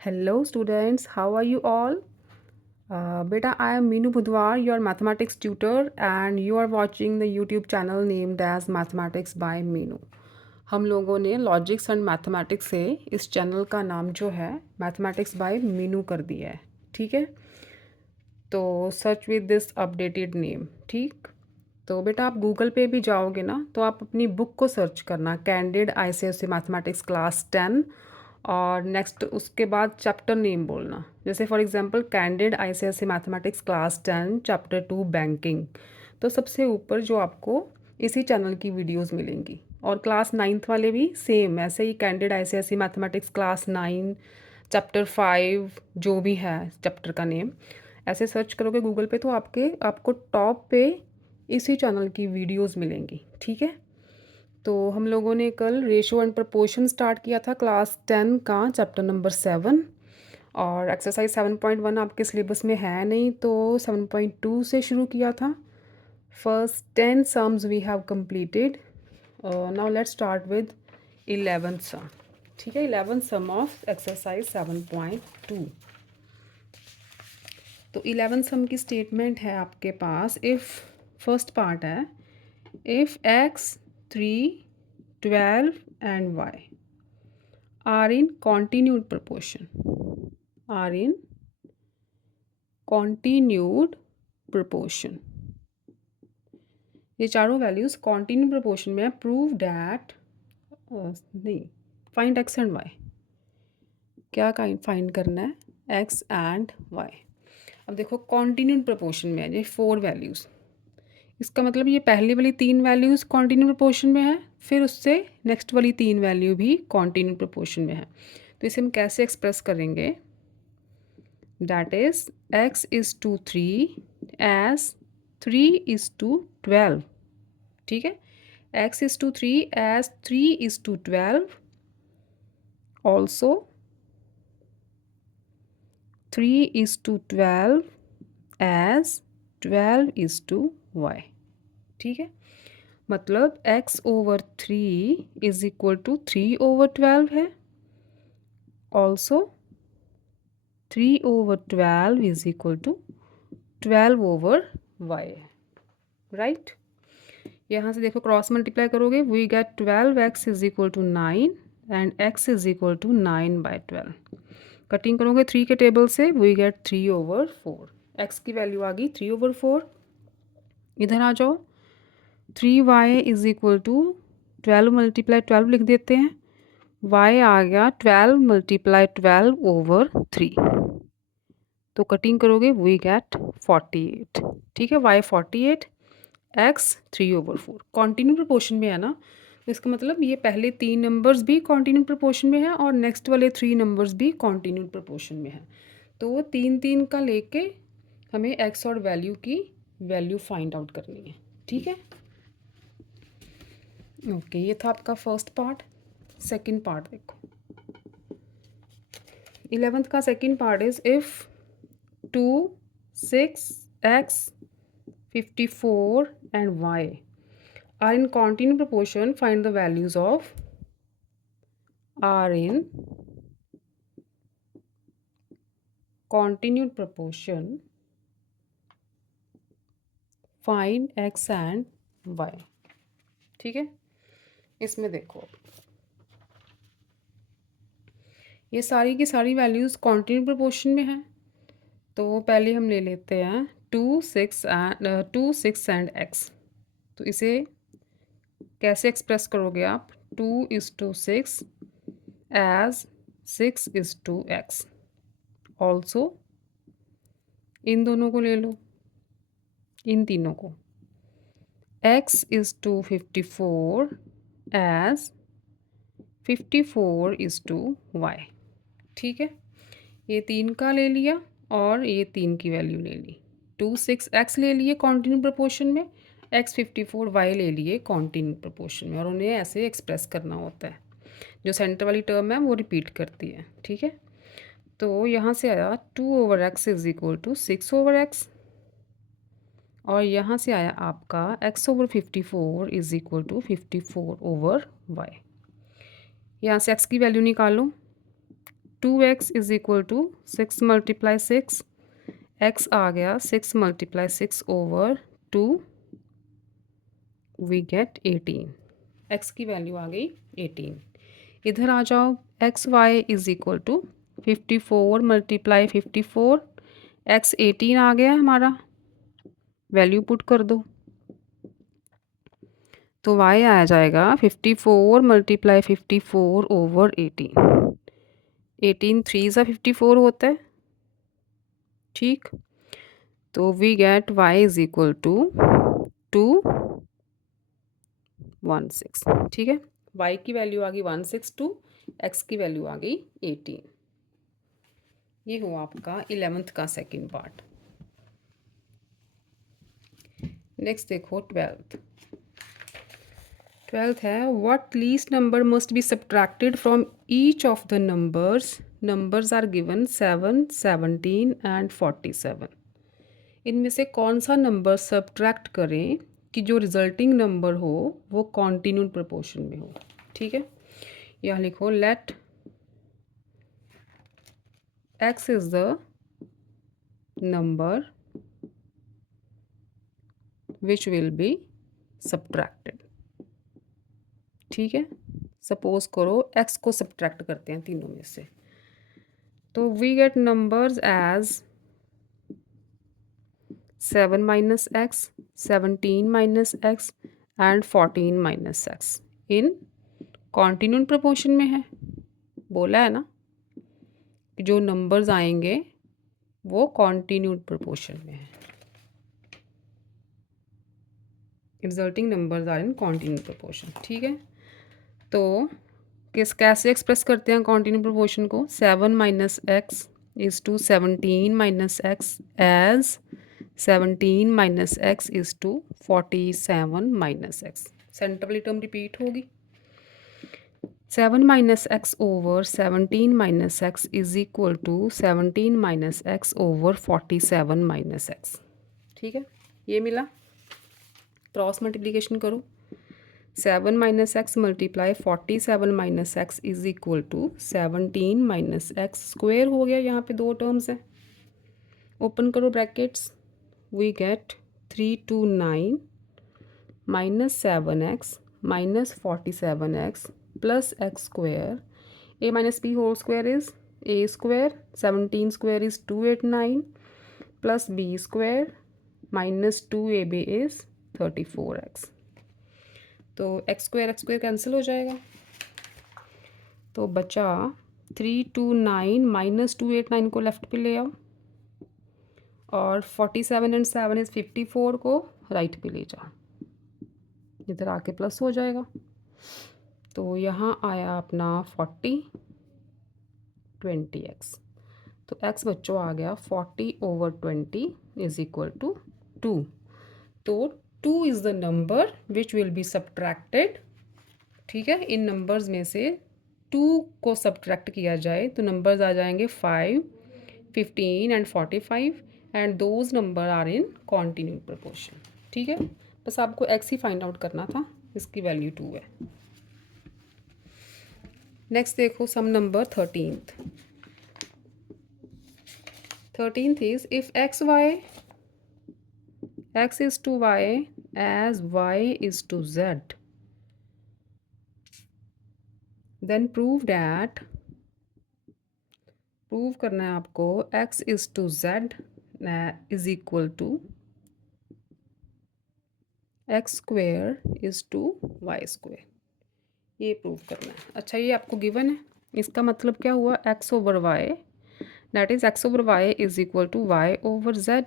Hello students, how are you all? Beta, I am Meenu Budwar, your mathematics tutor, and you are watching the YouTube channel named as Mathematics by Meenu. हम लोगों ने logics and mathematics से इस channel का नाम जो है mathematics bye Meenu कर दिया है। ठीक है, तो search with this updated name. ठीक, तो बेटा आप गूगल पे भी जाओगे ना तो आप अपनी बुक को सर्च करना, कैंडिड आईसीएससी मैथमेटिक्स क्लास 10, और नेक्स्ट उसके बाद चैप्टर नेम बोलना। जैसे for example candid ICSC mathematics class 10 chapter 2 banking, तो सबसे ऊपर जो आपको इसी चैनल की वीडियोस मिलेंगी। और क्लास 9th वाले भी सेम ऐसे ही, candid ICSC mathematics class 9 chapter 5 जो भी है चैप्टर का नेम, ऐसे सर्च करोगे गूगल पे तो आपको टॉप पे इसी चैनल की वीडियोस मिलेंगी। ठीक है, तो हम लोगों ने कल रेशियो एंड प्रपोर्शन स्टार्ट किया था क्लास 10 का चैप्टर नंबर 7, और एक्सरसाइज 7.1 आपके सिलेबस में है नहीं तो 7.2 से शुरू किया था। First 10 sums we have completed. Now let's start with 11th sum. ठीक है, 11th सम ऑफ एक्सरसाइज 7.2। तो 11th सम की स्टेटमेंट है आपके पास, इफ़ फर्स्ट पार्ट है, if x 3 12 and y are in continued proportion, ये चारों वैल्यूज कॉन्टिन्यू प्रोपोर्शन में है। प्रूव डैट, नहीं, फाइंड x एंड y। क्या फाइंड करना है? x and y। अब देखो कॉन्टिन्यूड प्रोपोर्शन में है ये 4 वैल्यूज़, इसका मतलब ये पहली वाली 3 वैल्यूज़ कॉन्टिन्यू प्रोपोर्शन में है, फिर उससे नेक्स्ट वाली 3 वैल्यू भी कॉन्टिन्यू प्रोपोर्शन में है। तो इसे हम कैसे एक्सप्रेस करेंगे? That is x is to 3 as 3 is to 12। ठीक है, x is to 3 as 3 is to 12, also 3 is to 12 as 12 is to y। ठीक है, मतलब x over 3 is equal to 3 over 12 है, also 3 over 12 is equal to 12 over y है। Right, यहाँ से देखो क्रॉस मल्टीप्लाई करोगे, we get 12x is equal to 9 and x is equal to 9/12। Cutting करोगे 3 के टेबल से, वी गेट 3 ओवर 4। x की वैल्यू आ गई 3 ओवर 4। इधर आ जाओ, 3y is equal to 12 multiply 12 लिख देते हैं, y आ गया 12 मल्टीप्लाई 12 ओवर 3। तो कटिंग करोगे वी गेट 48। ठीक है, y 48, x 3 over 4। Continue proportion में है ना, तो इसका मतलब ये पहले 3 नंबर्स भी कॉन्टिन्यू प्रोपोर्शन में है और नेक्स्ट वाले 3 नंबर्स भी कॉन्टिन्यू प्रोपोर्शन में है। तो वो 3 का लेके हमें x और वैल्यू की वैल्यू फाइंड आउट करनी है। ठीक है, ओके, ये था आपका फर्स्ट पार्ट। सेकंड पार्ट देखो, 11th का second part is if 2 6 x 54 and y are in continuous proportion, find the values of are in continued proportion, find x and y। ठीक है, इसमें देखो ये सारी की सारी वैल्यूज़ कॉन्टिन्यू प्रोपोर्शन में है, तो पहले हम ले लेते हैं 2 6 एंड x। तो इसे कैसे एक्सप्रेस करोगे आप? 2 is to 6 as 6 is to x, also इन दोनों को ले लो, इन तीनों को, x is to 54 as 54 is to y। ठीक है, ये 3 का ले लिया और ये 3 की वैल्यू ले ली। 2 6 x ले लिए कॉन्टिन्यू प्रोपोर्शन में, x 54 y ले लिए कॉन्टिन्यू प्रोपोर्शन में, और उन्हें ऐसे एक्सप्रेस करना होता है। जो सेंटर वाली टर्म है वो रिपीट करती है। ठीक है, तो यहाँ से आया 2 over x is equal to 6 over x, और यहाँ से आया आपका x over 54 is equal to 54 over y। यहाँ से x की वैल्यू निकालो, 2x is equal to 6 multiply 6, x आ गया 6 multiply 6 over 2, we get 18। x की वैल्यू आ गई 18। इधर आ जाओ, x y is equal to 54 multiply 54, x 18 आ गया हमारा, वैल्यू पुट कर दो तो y आ जाएगा 54 मल्टीप्लाई 54 ओवर 18। 18 3 सा 54 होता है, ठीक। तो we get y is equal to 216, ठीक है। y की वैल्यू आ गई 162, x की वैल्यू आ गई 18। ये हुआ आपका 11th का सेकंड पार्ट। नेक्स्ट देखो 12th है, what least number must be subtracted from each of the numbers are given 7, 17 and 47। इनमें से कौन सा नंबर सब्ट्रैक्ट करें कि जो रिजल्टिंग नंबर हो वो कॉन्टिन्यूड प्रोपोर्शन में हो, ठीक है। यहाँ लिखो let x is the number which will be subtracted, ठीक है। सपोज करो x को सब्ट्रैक्ट करते हैं तीनों में से, तो we get numbers as 7 minus x, 17 minus x and 14 minus x in continued proportion में है। बोला है ना कि जो नंबर्स आएंगे वो कॉन्टिन्यूड प्रोपोर्शन में है। Resulting numbers are in continued proportion, ठीक है। तो कैसे एक्सप्रेस करते हैं कॉन्टिन्यूड प्रोपोर्शन को? 7 minus x is to 17 minus x as 17 minus x is to 47 minus x. Center वाली टर्म रिपीट होगी। 7 minus x over 17 minus x is equal to 17 minus x over 47 minus x, ठीक है। ये मिला, cross multiplication करो। 7 minus x multiply 47 minus x is equal to 17 minus x square हो गया। यहाँ पे दो टर्म्स हैं, ओपन करो brackets, we get 329 minus 7x minus 47x plus x square, a minus b whole square is a square, 17 square is 289 plus b square minus 2ab is 34x। तो x square cancel हो जाएगा, तो बचा 329 minus 289 को left पे ले आओ और 47 एंड 7 इज 54 को राइट पे ले जाओ, इधर आके प्लस हो जाएगा। तो यहाँ आया अपना 40 20x, तो x बच्चों आ गया 40 ओवर 20 इज इक्वल टू 2। तो 2 is the number which will be subtracted, ठीक है। इन नंबर्स में से 2 को सब्ट्रैक्ट किया जाए तो नंबर्स आ जाएंगे 5, 15 and 45 and those number are in continued proportion, ठीक है। बस आपको x ही फाइंड आउट करना था, इसकी वैल्यू 2 है। नेक्स्ट देखो sum number 13th is if x is to y as y is to z, then prove करना है आपको x is to z is equal to x square is to y square, ये prove करना है। अच्छा, ये आपको गिवन है, इसका मतलब क्या हुआ? x over y, that is x over y is equal to y over z,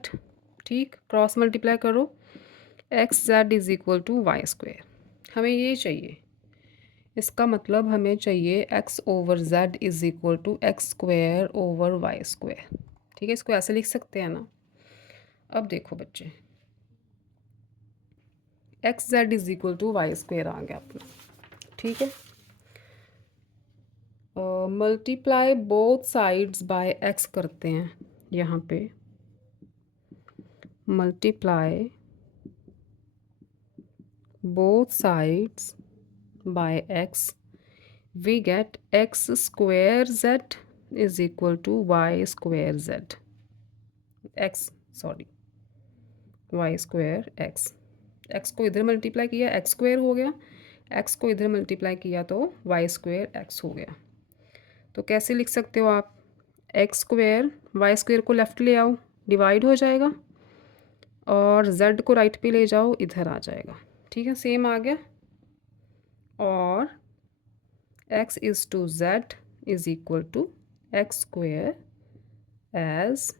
ठीक। क्रॉस मल्टीप्लाई करो, x z is equal to y square, हमें ये चाहिए। इसका मतलब हमें चाहिए x over z is equal to x square over y square, ठीक है। इसको ऐसे लिख सकते हैं ना। अब देखो बच्चे, x z is equal to y square आ गया अपना, ठीक है। Multiply both sides by x करते हैं, यहाँ पे multiply both sides by x, we get x square z is equal to y square z x, sorry y square x. X को इधर मल्टीप्लाई किया एक्स स्क्वायर हो गया, एक्स को इधर मल्टीप्लाई किया तो वाई स्क्वायर एक्स हो गया। तो कैसे लिख सकते हो आप, एक्स स्क्वायर वाई स्क्वायर को लेफ़्ट ले आओ, डिवाइड हो जाएगा, और जेड को राइट पे ले जाओ, इधर आ जाएगा। ठीक है, सेम आ गया। और x is to z is equal to x square as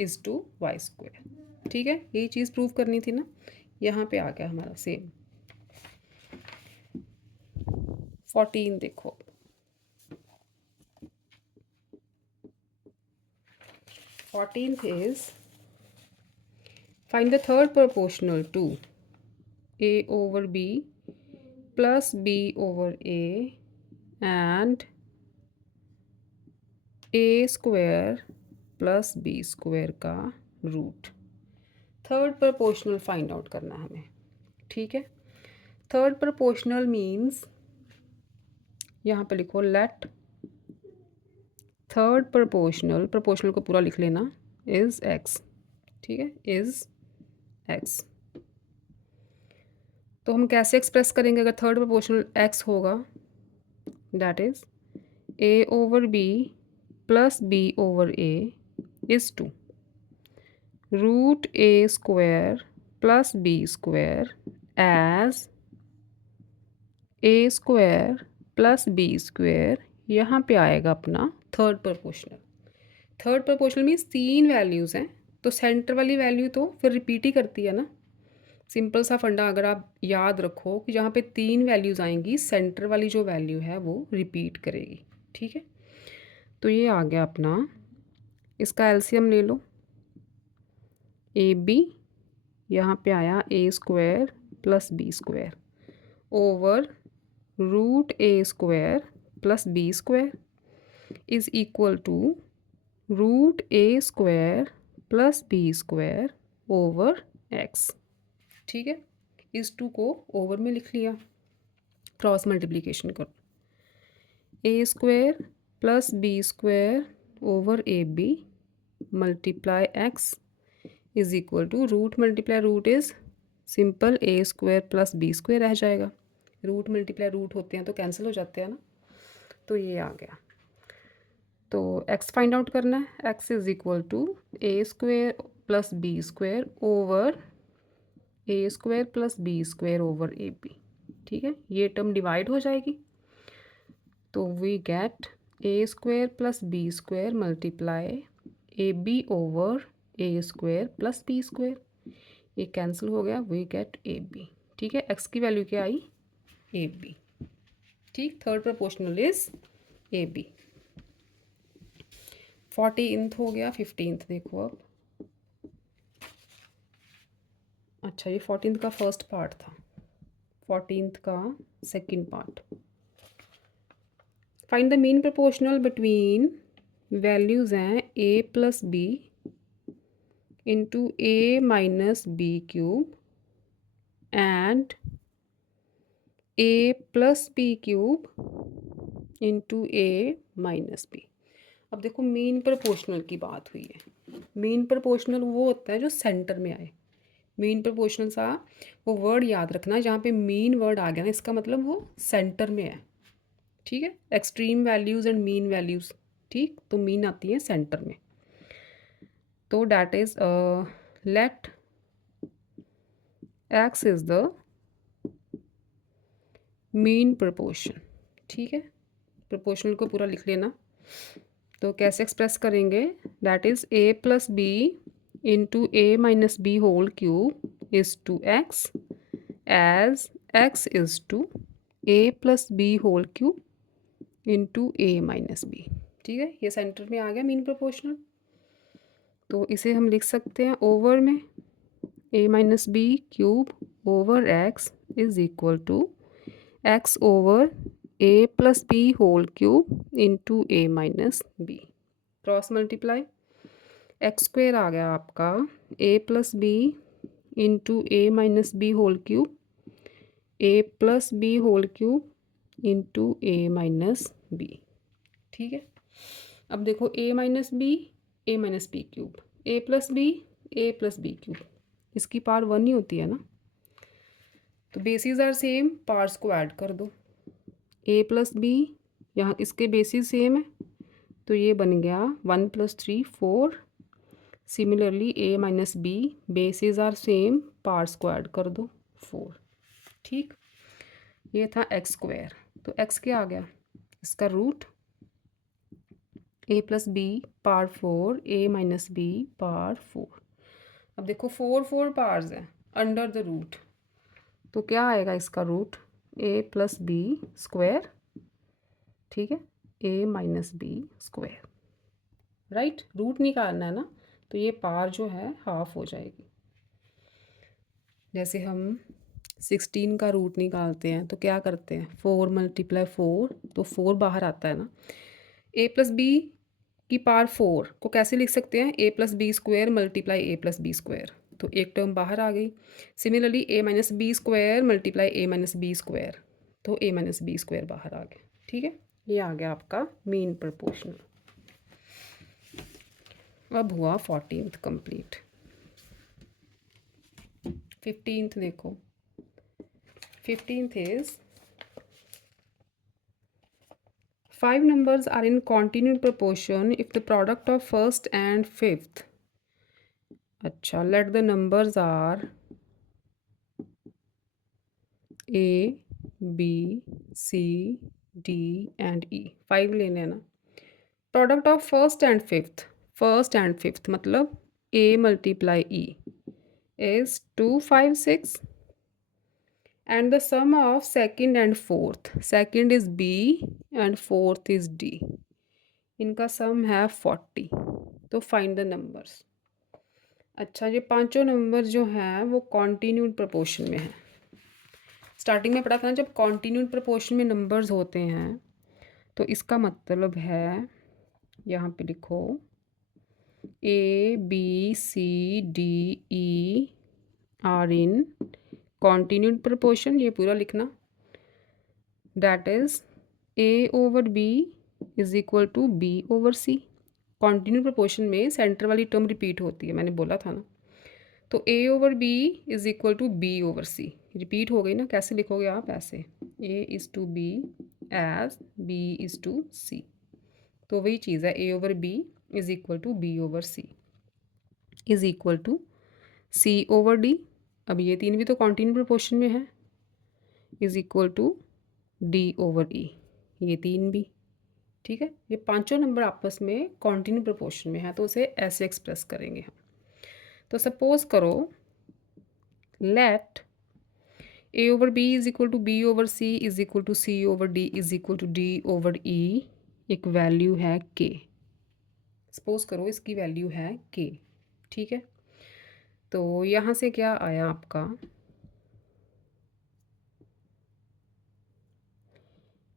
is to y square. ठीक है, यही चीज़ प्रूव करनी थी ना, यहाँ पे आ गया हमारा सेम। 14 देखो, 14th is find the third proportional to a over b plus b over a and a square plus b square का root. Third proportional find out करना है हमें। ठीक है, थर्ड प्रोपोर्शनल मीन्स यहाँ पे लिखो लेट थर्ड प्रोपोर्शनल, प्रोपोर्शनल को पूरा लिख लेना, इज एक्स। ठीक है, इज एक्स। तो हम कैसे एक्सप्रेस करेंगे अगर थर्ड प्रोपोर्शनल एक्स होगा, that is a over b plus b over a is to root a square plus b square as a square plus b square. यहाँ पे आएगा अपना third proportional. Third proportional means 3 values हैं, तो centre वाली value तो फिर repeat ही करती है ना। सिंपल सा फंडा अगर आप याद रखो कि जहाँ पे 3 वैल्यूज़ आएंगी, सेंटर वाली जो वैल्यू है वो रिपीट करेगी। ठीक है, तो ये आ गया अपना, इसका एलसीएम ले लो, ए बी, यहाँ पे आया a square plus b square over root a square plus b square is equal to root a square plus b square over x. ठीक है, इस टू को ओवर में लिख लिया, क्रॉस मल्टीप्लिकेशन करो, a square plus b square over a b multiply x is equal to root multiply root is simple a square plus b square रह जाएगा। रूट मल्टीप्लाई रूट होते हैं तो कैंसिल हो जाते हैं ना, तो ये आ गया। तो x फाइंड आउट करना है, x is equal to a square plus b square over a square plus b square over a b. ठीक है, ये टर्म डिवाइड हो जाएगी, तो we get a square plus b square multiply a b over a square plus b square, ये cancel हो गया, we get A b. ठीक है, x की वैल्यू क्या आई, ए बी। ठीक, third proportional is a b. 14th हो गया, 15th देखो अब। अच्छा, ये 14th का फर्स्ट पार्ट था, 14th का second part. Find the mean proportional between, values हैं a plus b into a minus b cube and a plus b cube into a minus b. अब देखो मीन प्रोपोर्शनल की बात हुई है। मीन प्रोपोर्शनल वो होता है जो सेंटर में आए। मीन प्रोपोर्शनल सा वो वर्ड याद रखना, जहाँ पे मीन वर्ड आ गया ना, इसका मतलब वो सेंटर में है। ठीक है, extreme values and mean values. ठीक, तो मीन आती है सेंटर में। तो that is let x is the mean proportion. ठीक है, प्रोपोर्शनल को पूरा लिख लेना। तो कैसे एक्सप्रेस करेंगे, that is a plus b into a minus b whole cube is to x as x is to a plus b whole cube into a minus b. ठीक है, ये सेंटर में आ गया मीन प्रोपोर्शनल। तो इसे हम लिख सकते हैं ओवर में a minus b cube over x is equal to x over a plus b whole cube into a minus b. Cross multiply, x square आ गया आपका a plus b into a minus b whole cube, a plus b whole cube into a minus b. ठीक है। अब देखो a minus b, a minus b cube, a plus b, a plus b cube, इसकी power 1 ही होती है ना। तो basis are same, parts को ऐड कर दो। a प्लस बी, यहाँ इसके बेसिस सेम है तो ये बन गया 1 plus 3 4। Similarly a minus b, basis are same, parts को ऐड कर दो 4। ठीक, ये था एक्स स्क्वायर। तो x क्या आ गया, इसका root a plus b power 4, a minus b power 4। अब देखो 4 पार्ट्स हैं अंडर द रूट, तो क्या आएगा इसका root, a plus b square, ठीक है, a minus b square, right. Root निकालना है ना, तो ये पावर जो है हाफ हो जाएगी। जैसे हम 16 का रूट निकालते हैं तो क्या करते हैं, 4 मल्टीप्लाई 4, तो 4 बाहर आता है ना। a प्लस बी की पावर 4 को कैसे लिख सकते हैं, a plus b square multiply a plus b square, तो एक टर्म बाहर आ गई। Similarly a minus b square multiply a minus b square, तो a माइनस बी स्क्वायर बाहर आ गया। ठीक है, ये आ गया आपका मीन प्रपोर्शनल। अब हुआ 14th कंप्लीट। 15th देखो, 15th is 5 numbers are in continued proportion if the product of first and fifth, अच्छा, let the numbers are a b c d and e, 5 लेने हैं ना। Product of first and fifth मतलब a multiply e is 2 5 6, and the sum of second and fourth, second is b and fourth is d, इनका सम है 40। तो find the numbers. अच्छा, ये पांचों नंबर जो हैं वो कॉन्टीन्यूड प्रपोर्शन में हैं। स्टार्टिंग में पढ़ा था ना, जब कॉन्टीन्यूड प्रपोर्शन में नंबर्स होते हैं तो इसका मतलब है, यहाँ पे लिखो a B C D e are in continued proportion, ये पूरा लिखना। That is a over b is equal to b over c. Continued proportion में सेंटर वाली टर्म रिपीट होती है, मैंने बोला था ना। तो a over b is equal to b over c, repeat हो गई ना। कैसे लिखोगे आप, ऐसे a is to b as b is to c, तो वही चीज़ है, a over b is equal to b over c is equal to c over d। अब ये तीन भी तो कॉन्टीन्यू प्रोपोर्शन में है, is equal to d over e, ये तीन भी। ठीक है, ये पांचों नंबर आपस में कॉन्टीन्यू प्रोपोर्शन में है, तो उसे ऐसे एक्सप्रेस करेंगे हम। तो सपोज करो, let a over b is equal to b over c is equal to c over d is equal to d over e, एक वैल्यू है k। सपोज करो इसकी वैल्यू है k। ठीक है, तो यहाँ से क्या आया आपका,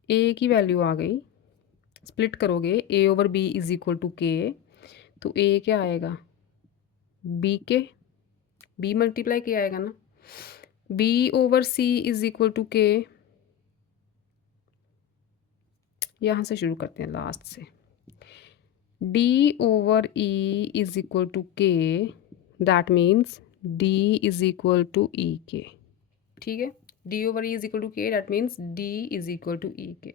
a की वैल्यू आ गई। स्प्लिट करोगे a over b is equal to k, तो a क्या आएगा, b के, b मल्टीप्लाई के आएगा ना। b over c is equal to k, यहाँ से शुरू करते हैं लास्ट से। d over e is equal to k, that means d is equal to e k. ठीक है, d over e is equal to k, that means d is equal to e k.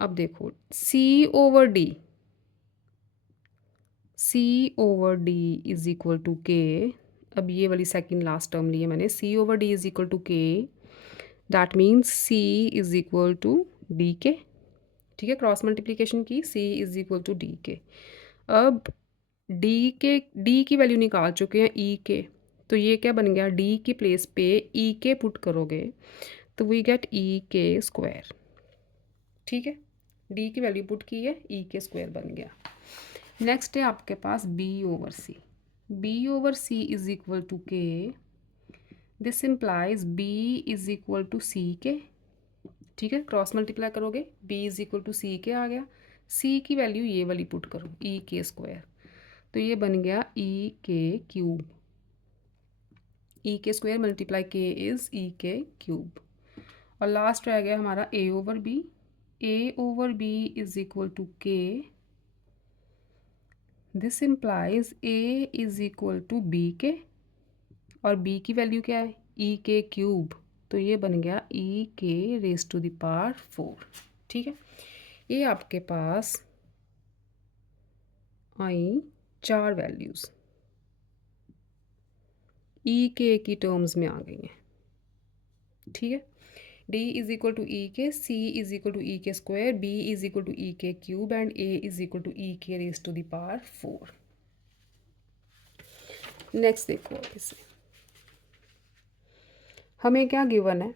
अब देखो c over d, c over d is equal to k। अब ये वाली second last term ली है मैंने, c over d is equal to k, that means c is equal to d k. ठीक है, cross multiplication की, c is equal to d k. अब d की वैल्यू निकाल चुके हैं e के, तो ये क्या बन गया, d की प्लेस पे e के पुट करोगे तो वी गेट e के स्क्वायर। ठीक है, d की वैल्यू पुट की है, e के स्क्वायर बन गया। नेक्स्ट है आपके पास b over c, b over c is equal to k, this implies b is equal to c k. ठीक है, क्रॉस मल्टीप्लाई करोगे b is equal to c k आ गया, c की वैल्यू ये वाली पुट करो, e के स्क्वायर, तो ये बन गया e के क्यूब। e के square multiply k is e के क्यूब। और लास्ट रह गया हमारा a over b, A over B is equal to K. This implies A is equal to BK और B की वैल्यू क्या है EK³, तो ये बन गया EK⁴। ठीक है, ये आपके पास आई 4 वैल्यूज़ EK की टर्म्स में आ गई हैं। ठीक है, D is equal to EK, C is equal to EK², B is equal to EK³ and A is equal to EK⁴। Next देखो अब इसे, हमें क्या गिवन है,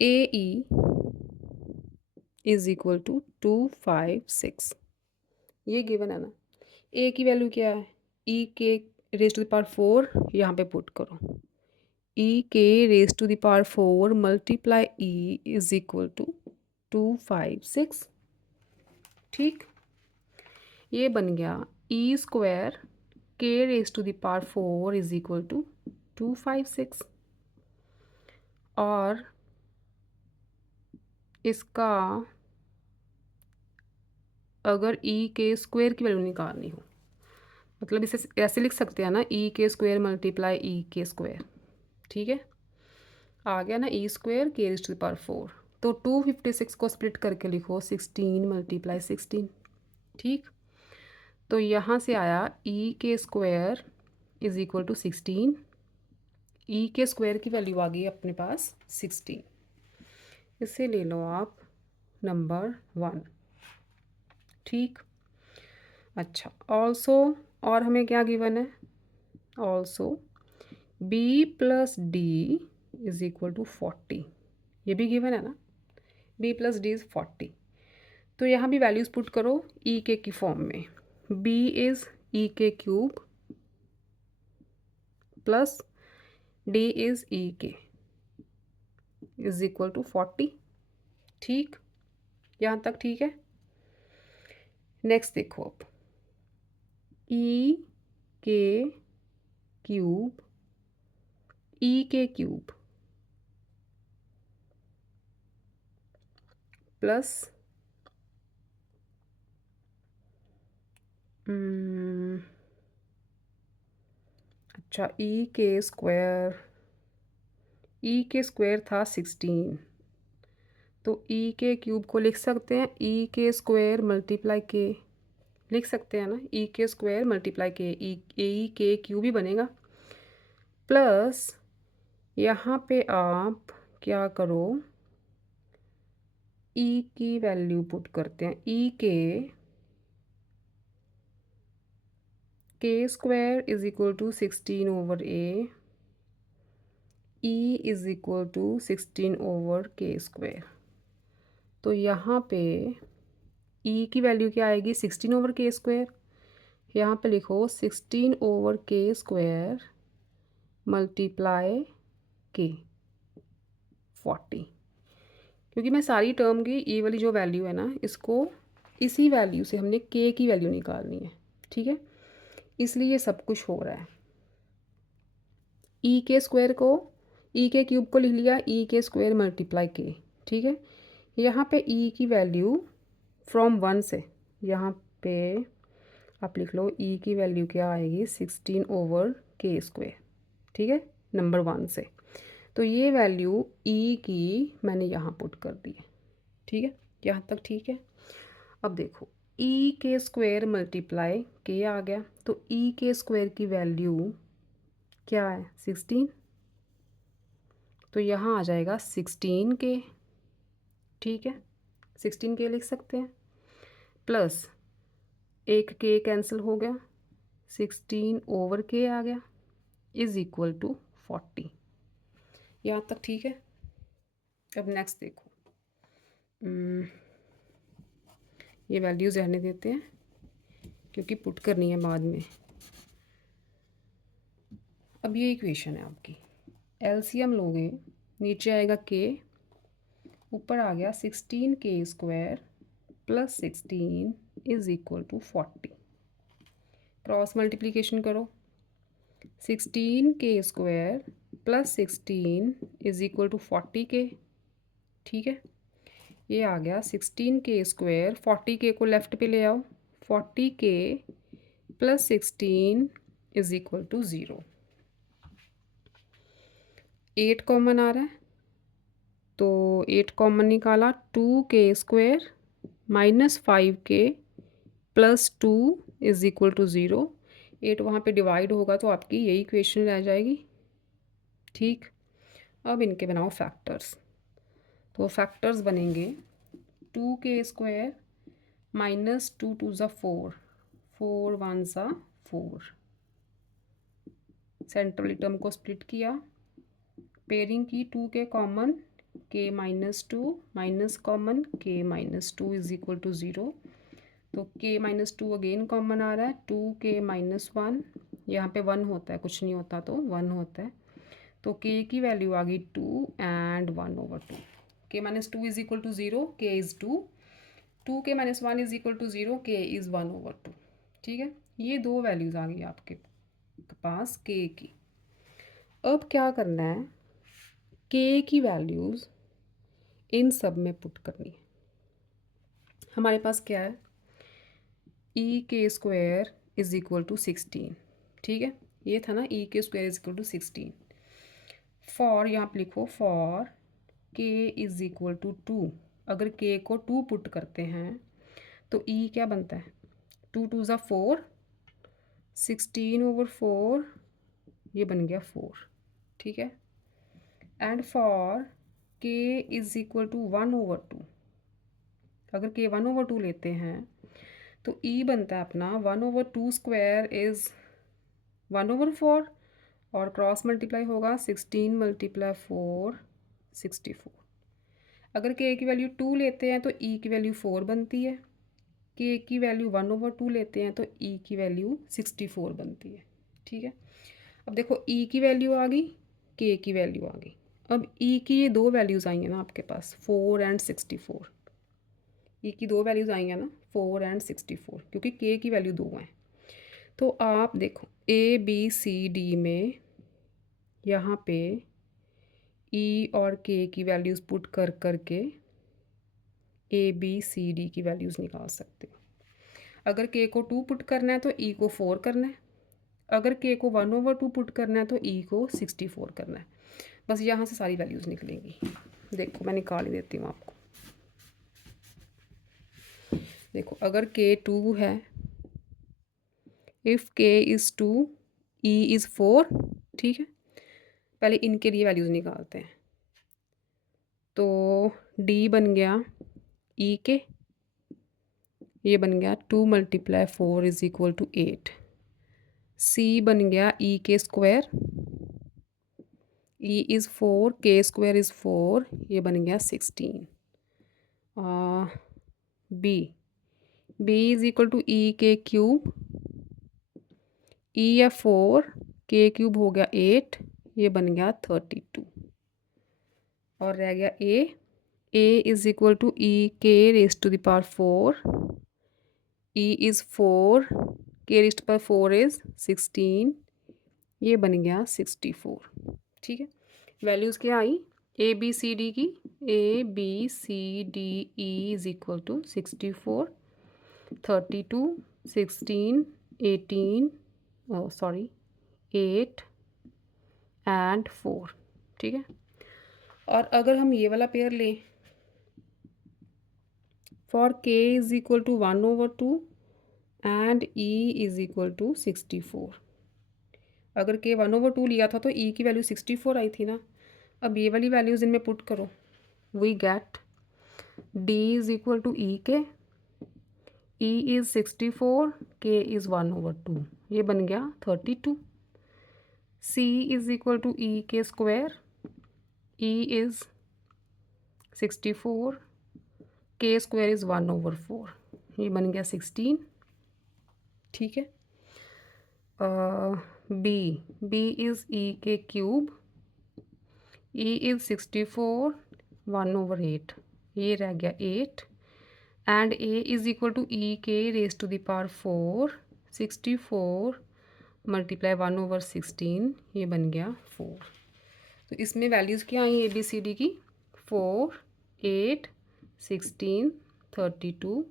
AE इज इक्वल टू 256, ये गिवन है ना। A की वैल्यू क्या है EK⁴, यहाँ पे पुट करो EK⁴ multiply E is equal to 256। ठीक, ये बन गया E² K⁴ is equal to 256 और इसका अगर EK² की वैल्यू निकालनी हो, मतलब इसे ऐसे लिख सकते हैं ना EK² मल्टीप्लाई EK²। ठीक है, आ गया ना E² K⁴, तो 256 को स्प्लिट करके लिखो 16 मल्टीप्लाई 16। ठीक, तो यहाँ से आया EK² is equal to 16, EK² की वैल्यू आ गई अपने पास 16। इसे ले लो आप नंबर 1। ठीक, अच्छा, ऑल्सो, और हमें क्या गिवन है, also B plus D is equal to 40, ये भी गिवन है ना, B प्लस D इज 40। तो यहाँ भी वैल्यूज़ पुट करो EK की फॉर्म में, B is EK³ plus D is EK is equal to 40। ठीक, यहाँ तक ठीक है। नेक्स्ट देखो अब, EK³ प्लस अच्छा EK² था 16, तो EK³ को लिख सकते हैं EK² मल्टीप्लाई K, लिख सकते हैं ना EK² मल्टीप्लाई K, EK³ भी बनेगा। प्लस यहाँ पे आप क्या करो, E की वैल्यू पुट करते हैं K² is equal to 16 over A, E is equal to 16 over K²। तो यहाँ पे E की वैल्यू क्या आएगी 16 ओवर K², यहाँ पे लिखो 16 ओवर K² मल्टीप्लाई K 40, क्योंकि मैं सारी टर्म की E वाली जो वैल्यू है ना, इसको इसी वैल्यू से हमने K की वैल्यू निकालनी है। ठीक है, इसलिए ये सब कुछ हो रहा है। EK² को EK³ को लिख लिया EK² मल्टीप्लाई K। ठीक है, यहाँ पे E की वैल्यू फ्रॉम 1 से, यहाँ पे आप लिख लो E की वैल्यू क्या आएगी 16 ओवर K²। ठीक है, नंबर 1 से, तो ये वैल्यू E की मैंने यहाँ पुट कर दी है। ठीक है, यहाँ तक ठीक है। अब देखो EK² मल्टीप्लाई K आ गया, तो EK² की वैल्यू क्या है 16, तो यहाँ आ जाएगा 16K। ठीक है, 16K लिख सकते हैं, प्लस एक K कैंसिल हो गया, 16 ओवर K आ गया इज इक्वल टू 40। यहाँ तक ठीक है। अब नेक्स्ट देखो, ये वैल्यूज़ रहने देते हैं क्योंकि पुट करनी है बाद में। अब ये इक्वेशन है आपकी, LCM लोगे, नीचे आएगा K, ऊपर आ गया 16K² plus 16 is equal to 40। Cross multiplication करो, 16K² plus 16 is equal to 40K। ठीक है, ये आ गया 16k²। 40k को लेफ़्ट पे ले आओ। 40k plus 16 is equal to 0। 8 common आ रहा है तो 8 कॉमन निकाला। 2k² minus 5k plus 2 is equal to 0। 8 वहाँ पे डिवाइड होगा तो आपकी यही इक्वेशन रह जाएगी। ठीक, अब इनके बनाओ फैक्टर्स। तो फैक्टर्स बनेंगे 2k² माइनस 2 2 ज़ा 4, 4 1 ज़ा 4। सेंट्रल टर्म को स्प्लिट किया, पेयरिंग की 2k common, k minus 2 minus common k minus 2 is equal to 0। तो k माइनस 2 अगेन कॉमन आ रहा है। 2k माइनस 1, यहाँ पे 1 होता है, कुछ नहीं होता तो 1 होता है। तो k की वैल्यू आ गई 2 and 1/2। k minus 2 is equal to 0, k is 2। 2k minus 1 is equal to 0, k is 1/2। ठीक है, ये दो वैल्यूज़ आ गई आपके पास k की। अब क्या करना है, k की वैल्यूज़ इन सब में पुट करनी है। हमारे पास क्या है, ek² इज इक्वल टू 16। ठीक है, ये था ना ek² is equal to 16। For यहाँ पे लिखो for k is equal to 2। अगर k को 2 पुट करते हैं तो e क्या बनता है, 2 2 ज़ा 4, 16/4, ये बन गया 4। ठीक है, and for k is equal to 1/2। अगर k 1/2 लेते हैं तो e बनता है अपना 1/2² इज़ 1/4, और क्रॉस मल्टीप्लाई होगा 16 × 4 64। अगर k की वैल्यू 2 लेते हैं तो e की वैल्यू 4 बनती है। k की वैल्यू 1/2 लेते हैं तो e की वैल्यू 64 बनती है। ठीक है, अब देखो e की वैल्यू आ गई, k की वैल्यू आ गई। अब e की ये दो वैल्यूज़ आई हैं ना आपके पास, 4 एंड 64। e की दो वैल्यूज़ आई हैं ना, 4 एंड 64, क्योंकि k की वैल्यू 2 हैं। तो आप देखो ए बी सी डी में यहाँ पे e और k की वैल्यूज़ पुट कर करके ए बी सी डी की वैल्यूज़ निकाल सकते हो। अगर k को 2 पुट करना है तो e को 4 करना है। अगर k को 1/2 पुट करना है तो e को 64 करना है। बस यहाँ से सारी वैल्यूज़ निकलेंगी। देखो मैं निकाल ही देती हूँ आपको। देखो अगर k 2 है, if k is 2, e is 4। ठीक है, पहले इनके लिए वैल्यूज़ निकालते हैं। तो d बन गया e के, ये बन गया 2 × 4 इज इक्वल टू 8। c बन गया ek², e is 4, k² is 4, ये बन गया 16। b is equal to ek³, e है 4, k³ हो गया 8, ये बन गया 32। और रह गया a is equal to ek⁴, e is 4, k⁴ is 16, ये बन गया 64। ठीक है, वैल्यूज़ क्या आई ए बी सी डी की, A B C D E is equal to 64, 32, 16, 18, sorry 8 and 4। ठीक है, और अगर हम ये वाला पेयर लें, for k is equal to 1/2 and e is equal to 64। अगर k 1/2 लिया था तो e की वैल्यू 64 आई थी ना। अब ये वाली वैल्यूज़ इनमें पुट करो, we get d is equal to e के, e इज़ 64, k इज़ 1/2, ये बन गया 32। c is equal to ek², e is 64, k² is 1/4, ये बन गया 16। ठीक है, b is ek³, e is 64, 1/8, ये रह गया 8, and a is equal to ek⁴, 64 × 1/16, ये बन गया 4। तो इसमें वैल्यूज़ क्या आई ए बी सी डी की, 4, 8, 16, 32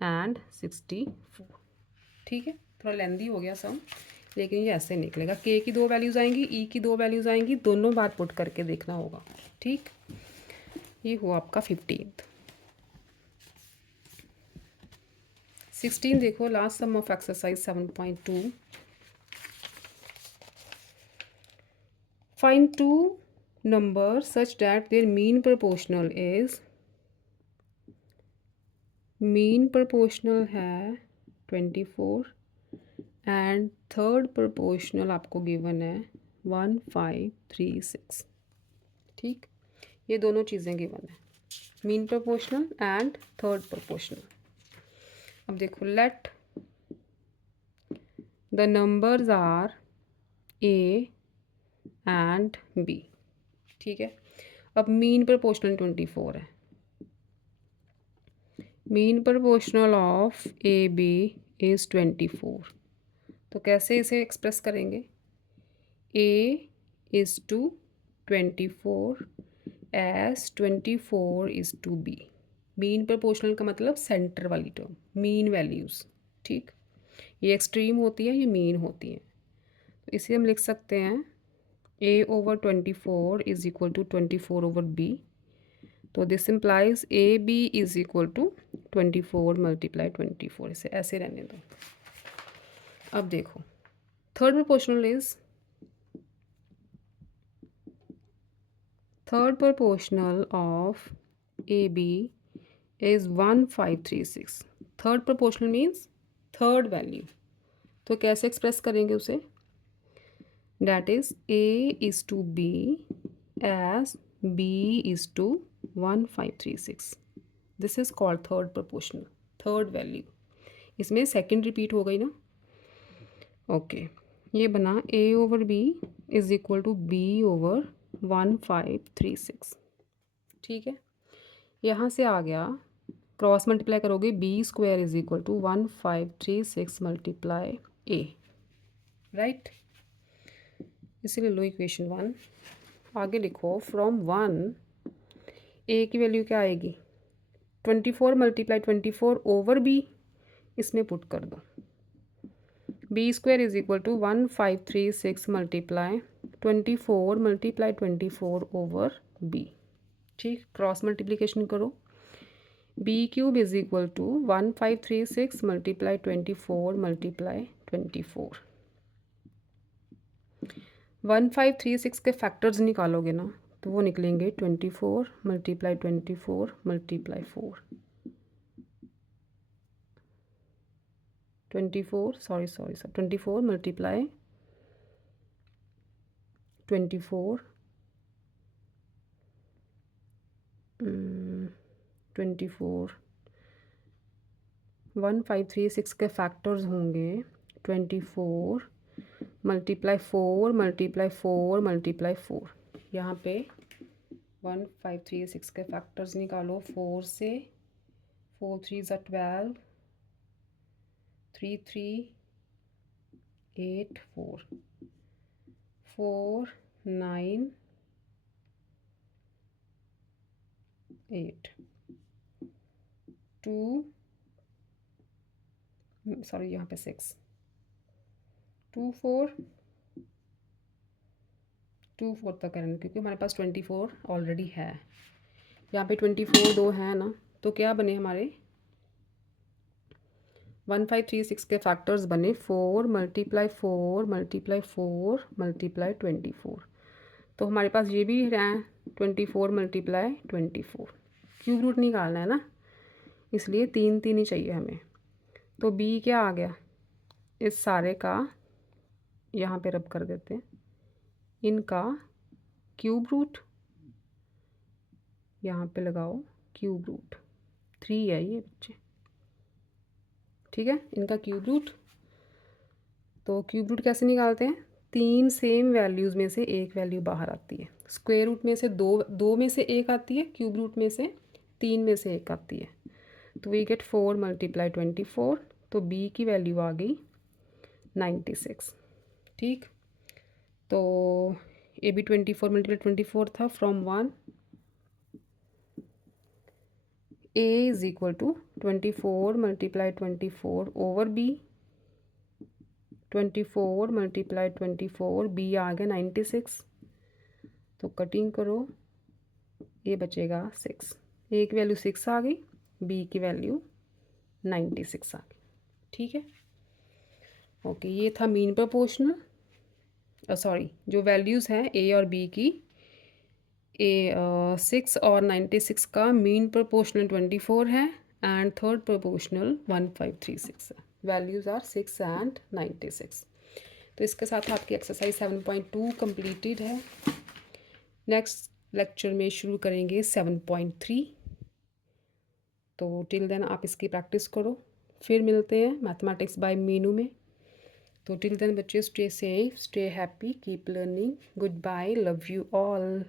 एंड 64। ठीक है, थोड़ा लेंदी हो गया सम, लेकिन ये ऐसे निकलेगा। के की 2 वैल्यूज़ आएंगी, ई की 2 वैल्यूज़ आएंगी, दोनों बार पुट करके देखना होगा। ठीक, ये हुआ आपका 15th। 16 देखो, last sum of exercise 7.2। Find two number such that their mean proportional है 24 एंड थर्ड प्रोपोर्शनल आपको गिवन है 1536। ठीक, ये दोनों चीज़ें गिवन है, mean proportional and third proportional. अब देखो, let the numbers are A and B. ठीक है, अब मीन प्रोपोर्शनल 24 है, mean proportional of A B is 24। तो कैसे इसे एक्सप्रेस करेंगे? A is to 24 S 24 is to B. Mean proportional का मतलब सेंटर वाली टर्म, मीन वैल्यूज़। ठीक, ये एक्सट्रीम होती है, ये मीन होती है। तो इसे हम लिख सकते हैं a over 24 is equal to 24 over b। तो this implies A B is equal to 24 multiply 24। इसे ऐसे रहने दो। अब देखो, third proportional of A B is 1536। Third proportional means third value. तो कैसे एक्सप्रेस करेंगे उसे? That is A is to B as B is to 1536. This is called third proportional, third value. इसमें सेकंड रिपीट हो गई ना। Okay, ये बना A over B is equal to B over 1536। ठीक है, यहाँ से आ गया, क्रॉस मल्टीप्लाई करोगे B square is equal to 1536 multiply A, right. इसीलिए लो इक्वेशन 1। आगे लिखो, फ्रॉम 1 ए की वैल्यू क्या आएगी? 24 मल्टीप्लाई 24 ओवर बी, इसमें पुट कर दो। B square is equal to 1536 multiply 24 multiply 24 over B. ठीक, क्रॉस मल्टीप्लिकेशन करो। B cube is equal to 1536 multiply 24 multiply 24। 1536 के फैक्टर्स निकालोगे ना, तो वो निकलेंगे 24 मल्टीप्लाई 24 मल्टीप्लाई 4। 24 मल्टीप्लाई 24 24 1536 के फैक्टर्स होंगे 24 मल्टीप्लाई 4 मल्टीप्लाई 4 मल्टीप्लाई 4। यहाँ पे 1536 के फैक्टर्स निकालो। 4 से 4 3 ज़ा 12, 3 3 8 4 4 9 8 2 सॉरी यहाँ पे 6 2 4 2 4 तक करेंगे, क्योंकि हमारे पास 24 ऑलरेडी है। यहाँ पे 24 दो हैं ना, तो क्या बने हमारे 1536 के फैक्टर्स बने 4 मल्टीप्लाई 4 मल्टीप्लाई 4 मल्टीप्लाई 24। तो हमारे पास ये भी हैं 24 मल्टीप्लाई 24। क्यूब रूट निकालना है ना, इसलिए 3 3 ही चाहिए हमें। तो बी क्या आ गया, इस सारे का यहाँ पे रब कर देते हैं, इनका क्यूब रूट यहाँ पे लगाओ, क्यूब रूट 3 है ये बच्चे। ठीक है, इनका क्यूब रूट। तो क्यूब रूट कैसे निकालते हैं? 3 सेम वैल्यूज़ में से एक वैल्यू बाहर आती है। स्क्वायर रूट में से दो में से एक आती है, क्यूब रूट में से 3 में से एक आती है। तो वी गेट 4 मल्टीप्लाई 24। तो बी की वैल्यू आ गई 96। ठीक, तो ए बी 24 मल्टीप्लाई 24 था from 1। A is equal to 24 multiply 24 over B, 24 multiply 24, B आ गया 96। तो कटिंग करो, ये बचेगा 6। A की वैल्यू 6 आ गई, B की वैल्यू 96 आ गई। ठीक है, ओके। ये था मीन प्रोपोर्शनल, सॉरी जो वैल्यूज़ हैं A और B की, ए 6 और 96 का मीन प्रोपोर्शनल 24 है एंड थर्ड प्रोपोर्शनल 1536 है। Values are 6 and 96। तो इसके साथ आपकी एक्सरसाइज 7.2 कंप्लीटेड है। नेक्स्ट लेक्चर में शुरू करेंगे 7.3। तो टिल देन आप इसकी प्रैक्टिस करो, फिर मिलते हैं मैथमेटिक्स बाय मीनू में। तो टिल देन बच्चे, stay safe, stay happy, keep learning, good bye, love you all.